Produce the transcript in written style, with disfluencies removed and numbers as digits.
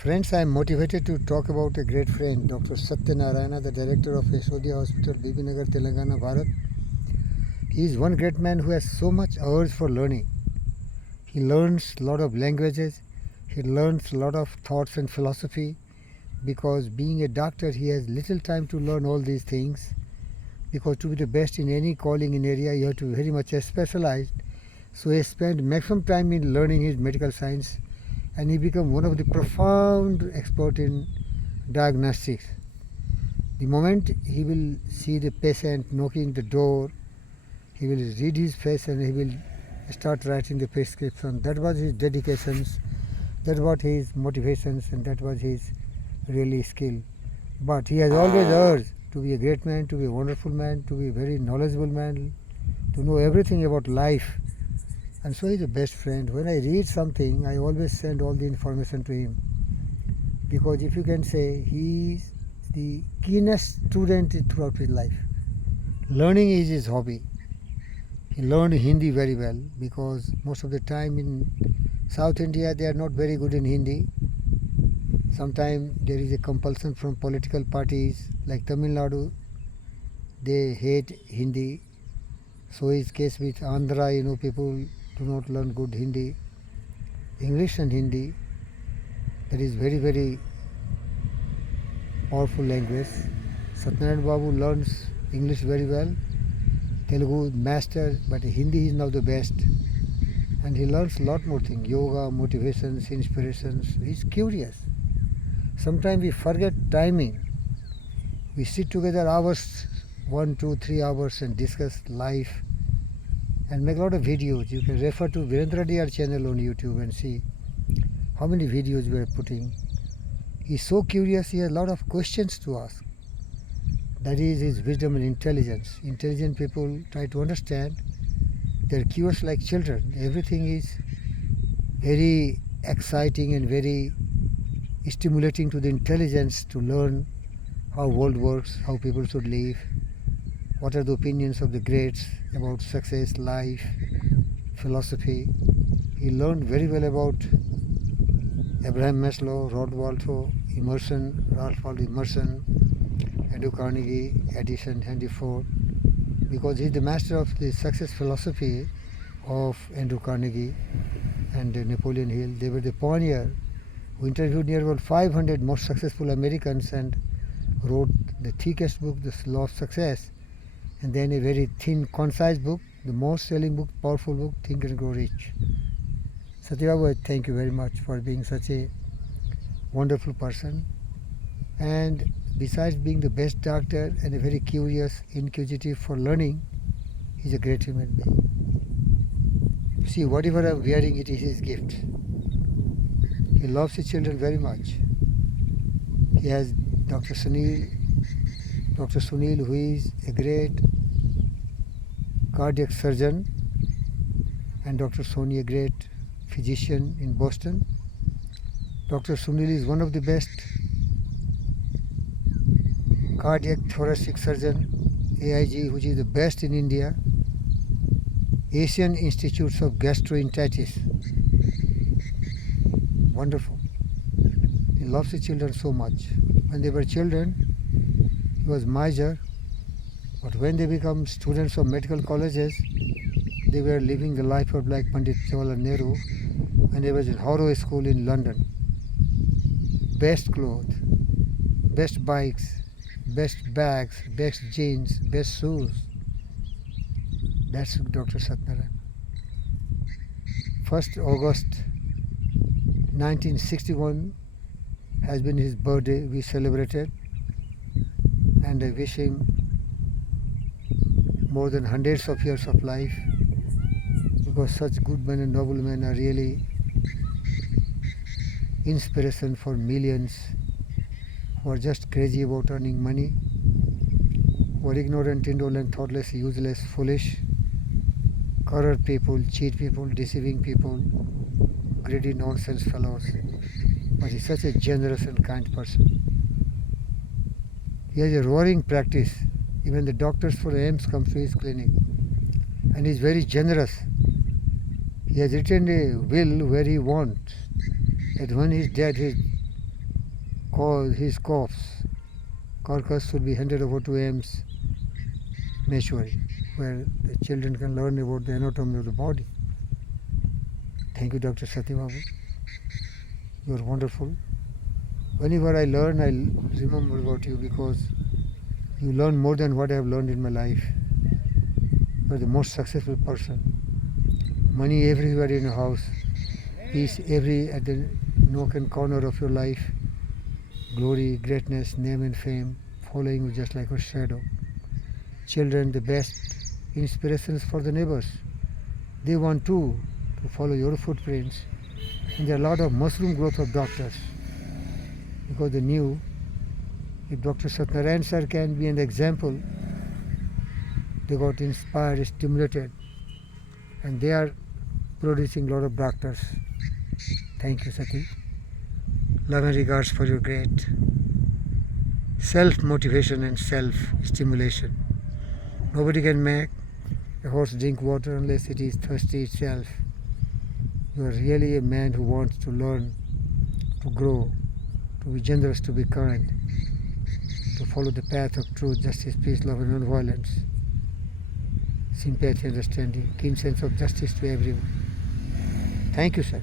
Friends, I am motivated to talk about a great friend, Dr. Satyanarayana, the director of Yashodhya Hospital, Bibinagar, Telangana, Bharat. He is one great man who has so much urge for learning. He learns a lot of languages, he learns a lot of thoughts and philosophy, because being a doctor, he has little time to learn all these things. Because to be the best in any calling in area, you have to be very much specialized. So he spent maximum time in learning his medical science, and he became one of the profound expert in diagnostics. The moment he will see the patient knocking the door, he will read his face and he will start writing the prescription. That was his dedications, that was his motivations, and that was his really skill. But he has always urged to be a great man, to be a wonderful man, to be a very knowledgeable man, to know everything about life. And so he's a best friend. When I read something, I always send all the information to him. Because if you can say, he's the keenest student throughout his life. Learning is his hobby. He learned Hindi very well, because most of the time in South India they are not very good in Hindi. Sometimes there is a compulsion from political parties like Tamil Nadu. They hate Hindi. So his case with Andhra, people do not learn good Hindi. English and Hindi, that is very, very powerful language. Satyanarayana Babu learns English very well. Telugu master, but Hindi is now the best. And he learns a lot more things, yoga, motivations, inspirations. He's curious. Sometimes we forget timing. We sit together hours, 1, 2, 3 hours, and discuss life and make a lot of videos. You can refer to Virendra Dr channel on YouTube and see how many videos we are putting. He's so curious, he has a lot of questions to ask. That is his wisdom and intelligence. Intelligent people try to understand. They're curious like children. Everything is very exciting and very stimulating to the intelligence to learn how world works, how people should live, what are the opinions of the greats about success, life, philosophy. He learned very well about Abraham Maslow, Rod Waldo, Ralph Waldo Emerson, Andrew Carnegie, Edison, Henry Ford, because he is the master of the success philosophy of Andrew Carnegie and Napoleon Hill. They were the pioneer who interviewed near about 500 most successful Americans and wrote the thickest book, The Law of Success, and then a very thin, concise book, the most selling book, powerful book, Think and Grow Rich. Satyababu, thank you very much for being such a wonderful person. And besides being the best doctor and a very curious, inquisitive for learning, he's a great human being. See, whatever I'm wearing, it is his gift. He loves his children very much. He has Dr. Sunil, who is a great cardiac surgeon, and Dr. Soni, a great physician in Boston. Dr. Sunil is one of the best cardiac thoracic surgeon, AIG, which is the best in India. Asian Institutes of Gastroenteritis. Wonderful. He loves his children so much. When they were children, he was miser, but when they become students of medical colleges, they were living the life of like Pandit Jawaharlal Nehru, and they was in Harrow School in London. Best clothes, best bikes, best bags, best jeans, best shoes. That's Dr. Satyanarayana. 1st August 1961 has been his birthday. We celebrated, and I wish him more than hundreds of years of life, because such good men and noble men are really inspiration for millions who are just crazy about earning money, who are ignorant, indolent, thoughtless, useless, foolish, corrupt people, cheat people, deceiving people, greedy nonsense fellows. But he's such a generous and kind person. He has a roaring practice. Even the doctors for AIMS come to his clinic. And he's very generous. He has written a will where he wants that when he's dead, his his corpse carcass should be handed over to AIMS mortuary, where the children can learn about the anatomy of the body. Thank you, Dr. Satyababu. You are wonderful. Whenever I learn, I remember about you because you learn more than what I have learned in my life. You are the most successful person. Money everywhere in your house. Peace at the nook and corner of your life. Glory, greatness, name and fame following you just like a shadow. Children, the best inspirations for the neighbors. They want too to follow your footprints. And there are a lot of mushroom growth of doctors because they knew if Dr. Satyanarayana sir can be an example, they got inspired, stimulated, and they are producing a lot of doctors. Thank you, Sati. Love and regards for your great self-motivation and self-stimulation. Nobody can make a horse drink water unless it is thirsty itself. You are really a man who wants to learn, to grow, to be generous, to be kind, to follow the path of truth, justice, peace, love and non-violence, sympathy, understanding, keen sense of justice to everyone. Thank you, sir.